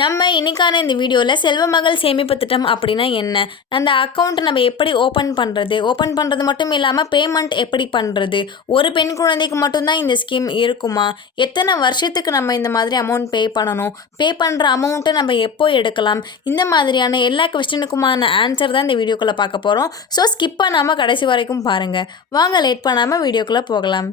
நம்ம இன்னைக்கான இந்த வீடியோவில் செல்வ மகள் சேமிப்பு திட்டம் அப்படின்னா என்ன, அந்த அக்கௌண்ட்டை நம்ம எப்படி ஓப்பன் பண்ணுறது மட்டும் இல்லாமல் பேமெண்ட் எப்படி பண்ணுறது, ஒரு பெண் குழந்தைக்கு மட்டும்தான் இந்த ஸ்கீம் இருக்குமா, எத்தனை வருஷத்துக்கு நம்ம இந்த மாதிரி அமௌண்ட் பே பண்ணணும், பே பண்ணுற அமௌண்ட்டை நம்ம எப்போ எடுக்கலாம், இந்த மாதிரியான எல்லா கொஸ்டினுக்குமான ஆன்சர் தான் இந்த வீடியோக்குள்ளே பார்க்க போகிறோம். ஸோ ஸ்கிப் பண்ணாமல் கடைசி வரைக்கும் பாருங்கள். வாங்க லேட் பண்ணாமல் வீடியோக்குள்ளே போகலாம்.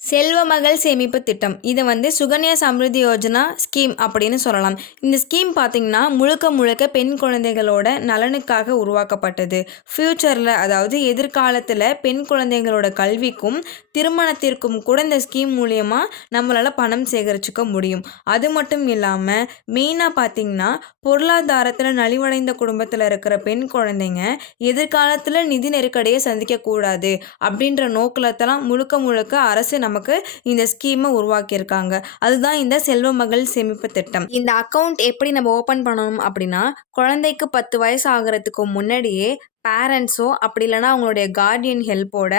செல்வ மகள் சேமிப்பு திட்டம் இது சுகன்யா சம்ருதி யோஜனா ஸ்கீம் அப்படின்னு சொல்லலாம். இந்த ஸ்கீம் பார்த்திங்கன்னா முழுக்க முழுக்க பெண் குழந்தைகளோட நலனுக்காக உருவாக்கப்பட்டது. ஃப்யூச்சரில் அதாவது எதிர்காலத்தில் பெண் குழந்தைகளோட கல்விக்கும் திருமணத்திற்கும் கூட இந்த ஸ்கீம் மூலியமாக நம்மளால் பணம் சேகரிச்சுக்க முடியும். அது மட்டும் இல்லாமல் மெயினாக பார்த்திங்கன்னா பொருளாதாரத்தில் நலிவடைந்த குடும்பத்தில் இருக்கிற பெண் குழந்தைங்க எதிர்காலத்தில் நிதி நெருக்கடியை சந்திக்கக்கூடாது அப்படின்ற நோக்கத்தெல்லாம் முழுக்க முழுக்க அரசு நமக்கு இந்த ஸ்கீமை உருவாக்கியிருக்காங்க. அதுதான் இந்த செல்வ மகள் சேமிப்பு திட்டம். இந்த அக்கௌண்ட் எப்படி நம்ம ஓப்பன் பண்ணணும் அப்படின்னா, குழந்தைக்கு 10 வயசு ஆகிறதுக்கு முன்னாடியே பேரண்ட்ஸோ அப்படி இல்லைனா அவங்களுடைய கார்டியன் ஹெல்ப்போட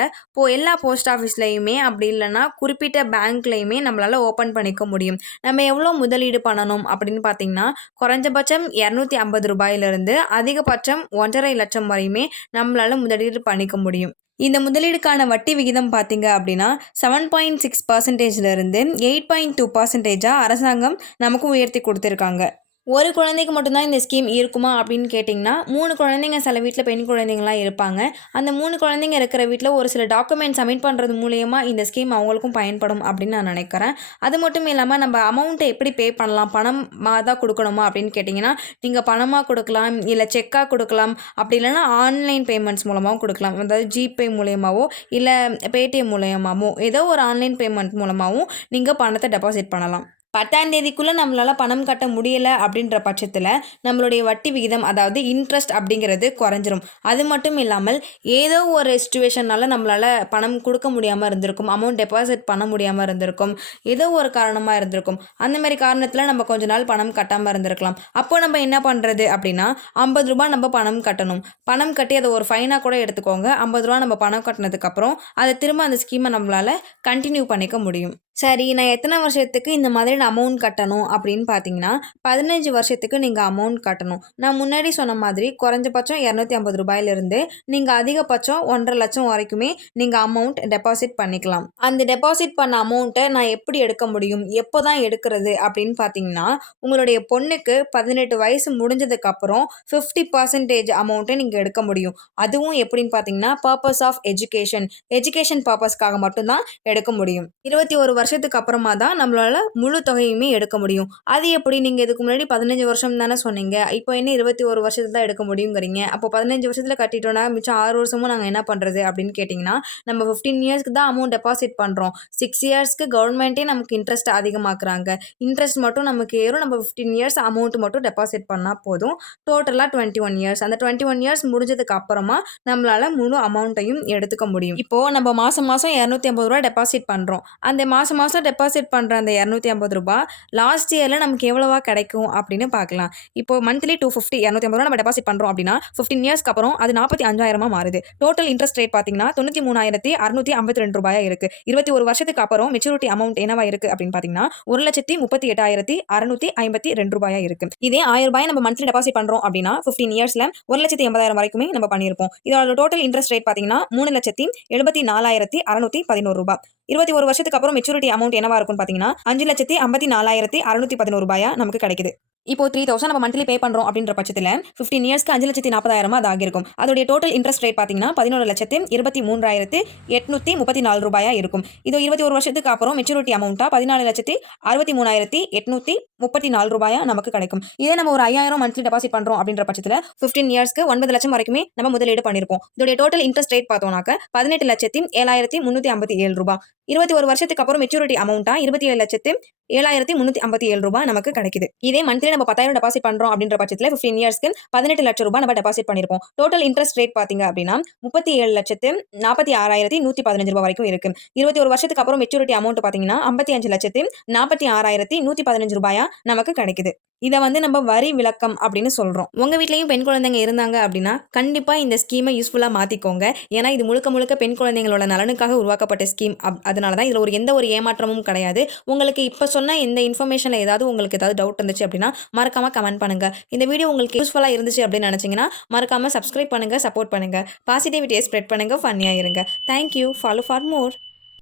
எல்லா போஸ்ட் ஆஃபீஸ்லையுமே அப்படி இல்லைனா குறிப்பிட்ட பேங்க்லையுமே நம்மளால் ஓப்பன் பண்ணிக்க முடியும். நம்ம எவ்வளோ முதலீடு பண்ணணும் அப்படின்னு பார்த்தீங்கன்னா, குறைஞ்சபட்சம் 250 ரூபாயிலிருந்து அதிகபட்சம் 1.5 லட்சம் வரையுமே நம்மளால் முதலீடு பண்ணிக்க முடியும். இந்த முதலீடுக்கான வட்டி விகிதம் பார்த்தீங்க அப்படின்னா 7.6%லேருந்து 8.2% அரசாங்கம் நமக்கு உயர்த்தி கொடுத்துருக்காங்க. ஒரு குழந்தைக்கு மட்டும்தான் இந்த ஸ்கீம் இருக்குமா அப்படின்னு கேட்டிங்கன்னா, 3 குழந்தைங்க சில வீட்டில் பெண் குழந்தைங்களாம் இருப்பாங்க. அந்த 3 குழந்தைங்க இருக்கிற வீட்டில் ஒரு சில டாக்குமெண்ட் சப்மிட் பண்ணுறது மூலயமா இந்த ஸ்கீம் அவங்களுக்கும் பயன்படும் அப்படின்னு நான் நினைக்கிறேன். அது மட்டும் இல்லாமல் நம்ம அமௌண்ட்டை எப்படி பே பண்ணலாம், பணமாக தான் கொடுக்கணுமா அப்படின்னு கேட்டிங்கன்னா, நீங்கள் பணமாக கொடுக்கலாம், இல்லை செக்காக கொடுக்கலாம், அப்படி இல்லைன்னா ஆன்லைன் பேமெண்ட்ஸ் மூலமாகவும் கொடுக்கலாம். அதாவது ஜிபே மூலயமாவோ இல்லை பேடிஎம் மூலயமாவோ ஏதோ ஒரு ஆன்லைன் பேமெண்ட் மூலமாகவும் நீங்கள் பணத்தை டெபாசிட் பண்ணலாம். 10ஆம் தேதிக்குள்ளே நம்மளால் பணம் கட்ட முடியலை அப்படின்ற பட்சத்தில் நம்மளுடைய வட்டி விகிதம் அதாவது இன்ட்ரெஸ்ட் அப்படிங்கிறது குறைஞ்சிரும். அது மட்டும் இல்லாமல் ஏதோ ஒரு சிச்சுவேஷனால் நம்மளால் பணம் கொடுக்க முடியாமல் இருந்திருக்கும், அமௌண்ட் டெபாசிட் பண்ண முடியாமல் இருந்திருக்கும், ஏதோ ஒரு காரணமாக இருந்திருக்கும். அந்த மாதிரி காரணத்தில் நம்ம கொஞ்ச நாள் பணம் கட்டாமல் இருந்திருக்கலாம். அப்போ நம்ம என்ன பண்ணுறது அப்படின்னா, 50 ரூபா நம்ம பணம் கட்டணும். பணம் கட்டி அதை ஒரு ஃபைனாக கூட எடுத்துக்கோங்க. 50 ரூபா நம்ம பணம் கட்டினதுக்கப்புறம் அதை திரும்ப அந்த ஸ்கீமை நம்மளால் கண்டினியூ பண்ணிக்க முடியும். சரி, நான் எத்தனை வருஷத்துக்கு இந்த மாதிரி அமௌண்ட் கட்டணும் அப்படின்னு பார்த்தீங்கன்னா, 15 வருஷத்துக்கு நீங்கள் அமௌண்ட் கட்டணும். நான் முன்னாடி சொன்ன மாதிரி குறைஞ்சபட்சம் 250 ரூபாயிலிருந்து நீங்கள் அதிகபட்சம் 1.5 லட்சம் வரைக்குமே நீங்கள் அமௌண்ட் டெபாசிட் பண்ணிக்கலாம். அந்த டெபாசிட் பண்ண அமௌண்ட்டை நான் எப்படி எடுக்க முடியும், எப்போ தான் எடுக்கிறது அப்படின்னு பார்த்தீங்கன்னா, உங்களுடைய பொண்ணுக்கு 18 வயசு முடிஞ்சதுக்கப்புறம் 50% அமௌண்ட்டை நீங்கள் எடுக்க முடியும். அதுவும் எப்படின்னு பார்த்தீங்கன்னா, பர்பஸ் ஆஃப் எஜுகேஷன் பர்பஸ்க்காக மட்டும்தான் எடுக்க முடியும். 21 வருஷத்துக்கு அப்புறமா தான் நம்மளால முழு தொகையுமே எடுக்க முடியும். அது எப்படி, நீங்கள் இதுக்கு முன்னாடி 15 வருஷம் தானே சொன்னீங்க, இப்போ என்ன 21 வருஷத்துல தான் எடுக்க முடியுங்கிறீங்க, அப்போ 15 வருஷத்தில் கட்டிட்டோன்னா மிச்சம் 6 வருஷமும் நாங்கள் என்ன பண்ணுறது அப்படின்னு கேட்டிங்கன்னா, நம்ம 15 இயர்ஸ்க்கு தான் அமௌண்ட் டெபாசிட் பண்ணுறோம். 6 இயர்ஸ்க்கு கவர்மெண்ட்டே நமக்கு இன்ட்ரெஸ்ட் அதிகமாக்குறாங்க. இன்ட்ரெஸ்ட் மட்டும் நமக்கு ஏறும். நம்ம 15 இயர்ஸ் அமௌண்ட் மட்டும் டெபாசிட் பண்ணால் போதும். டோட்டலாக 21 இயர்ஸ். அந்த 21 இயர்ஸ் முடிஞ்சதுக்கு அப்புறமா நம்மளால் முழு அமௌண்ட்டையும் எடுத்துக்க முடியும். இப்போது நம்ம மாதம் 250 ரூபா டெபாசிட் பண்ணுறோம். அந்த மாதம் டெபாசிட் பண்ணுற அந்த 250 ரூபா லாஸ்ட் இயரில் நமக்கு எவ்வளவா கிடைக்கும் அப்படின்னு பார்க்கலாம். இப்போ மந்த்லி 250 ரூபா நம்ம டெபாசிட் பண்ணுறோம் அப்படின்னா 15 இயர்ஸ்க்கு அப்புறம் அது 45,000 மாறுது. டோட்டல் இன்ட்ரெஸ்ட் ரேட் பார்த்தீங்கன்னா 93,652 ரூபாயா இருக்குது. 21 வருஷத்துக்கு அப்புறம் மெச்சூரிட்டி அமௌண்ட் என்னவா இருக்குது அப்படின்னு பார்த்தீங்கன்னா 1,38,652 ரூபாயா இருக்குது. இதே 1000 ரூபாய் நம்ம மந்த்லி டெபாசிட் பண்ணுறோம் அப்படின்னா 15 இயர்ஸில் 1,80,000 வரைக்குமே நம்ம பண்ணியிருப்போம். இதோட டோட்டல் இன்ட்ரெஸ்ட் ரேட் பார்த்தீங்கன்னா 3,74,611 ரூபாய். 21 வருஷத்துக்கு அப்புறம் மெச்சூரிட்டி அமௌண்ட் என்னவா இருக்கும்னு பார்த்தீங்கன்னா 5,54,611 ரூபாயா நமக்கு கிடைக்குது. இப்போ 3,000 நம்ம மந்த்லி பே பண்ணுறோம் அப்படின்ற பட்சத்தில் 15 இயர்ஸ்க்கு 5,40,000 அது ஆகியிருக்கும். அதோடைய டோட்டல் இன்ட்ரெஸ்ட் ரேட் பார்த்தீங்கன்னா 11,23,834 ரூபாயா இருக்கும். இது 21 வருஷத்துக்கு அப்புறம் மெச்சூரிட்டி அமௌண்ட்டாக 14,63,834 ரூபாயா நமக்கு கிடைக்கும். இதே நம்ம ஒரு 5,000 மந்த்லி டெபாசிட் பண்ணுறோம் அப்படின்ற பட்சத்தில் 15 இயர்ஸ்க்கு 9 லட்சம் வரைக்குமே நம்ம முதலீடு பண்ணியிருப்போம். இதோடைய டோட்டல் இன்ட்ரெஸ்ட் ரேட் பார்த்தோம்னாக்க 18,07,357 ரூபாய். 21 வருஷத்துக்கு அப்புறம் மெச்சூரிட்டி அமௌண்ட்டாக 27,07,357 ரூபாய் நமக்கு கிடைக்குது. இதே மந்த்லி நம்ம 10,000 டெபாசிட் பண்ணுறோம் அப்படின்ற பட்சத்தில் 15 இயர்ஸ்க்கு 18 லட்சம் ரூபாய் நம்ம டெபாசிட் பண்ணியிருப்போம். டோட்டல் இன்ட்ரெஸ்ட் ரேட் பார்த்தீங்க அப்படின்னா 37,46,115 ரூபாய் வரைக்கும் இருக்குது. 21 வருஷத்துக்கு அப்புறம் மெச்சூரிட்டி அமௌண்ட் பார்த்தீங்கன்னா 55,46,115 ரூபாயா நமக்கு கிடைக்குது. இதை வந்து நம்ம வரி விலக்கம் அப்படின்னு சொல்கிறோம். உங்கள் வீட்லேயும் பெண் குழந்தைங்க இருந்தாங்க அப்படின்னா கண்டிப்பாக இந்த ஸ்கீமை யூஸ்ஃபுல்லாக மாற்றிக்கோங்க. ஏன்னா இது முழுக்க முழுக்க பெண் குழந்தைங்களோட நலனுக்காக உருவாக்கப்பட்ட ஸ்கீம். அதனால தான் இதில் எந்த ஒரு ஏமாற்றமும் கிடையாது. உங்களுக்கு இப்போ சொன்ன இந்த இன்ஃபர்மேஷனில் உங்களுக்கு ஏதாவது டவுட் இருந்துச்சு அப்படின்னா மறக்காமல் கமெண்ட் பண்ணுங்கள். இந்த வீடியோ உங்களுக்கு யூஸ்ஃபுல்லாக இருந்துச்சு அப்படின்னு நினச்சிங்கன்னா மறக்காமல் சப்ஸ்கிரைப் பண்ணுங்கள், சப்போர்ட் பண்ணுங்கள், பாசிட்டிவிட்டியை ஸ்ப்ரெட் பண்ணுங்கள், ஃபன்னியாக இருங்க. தேங்க்யூ. Follow for more.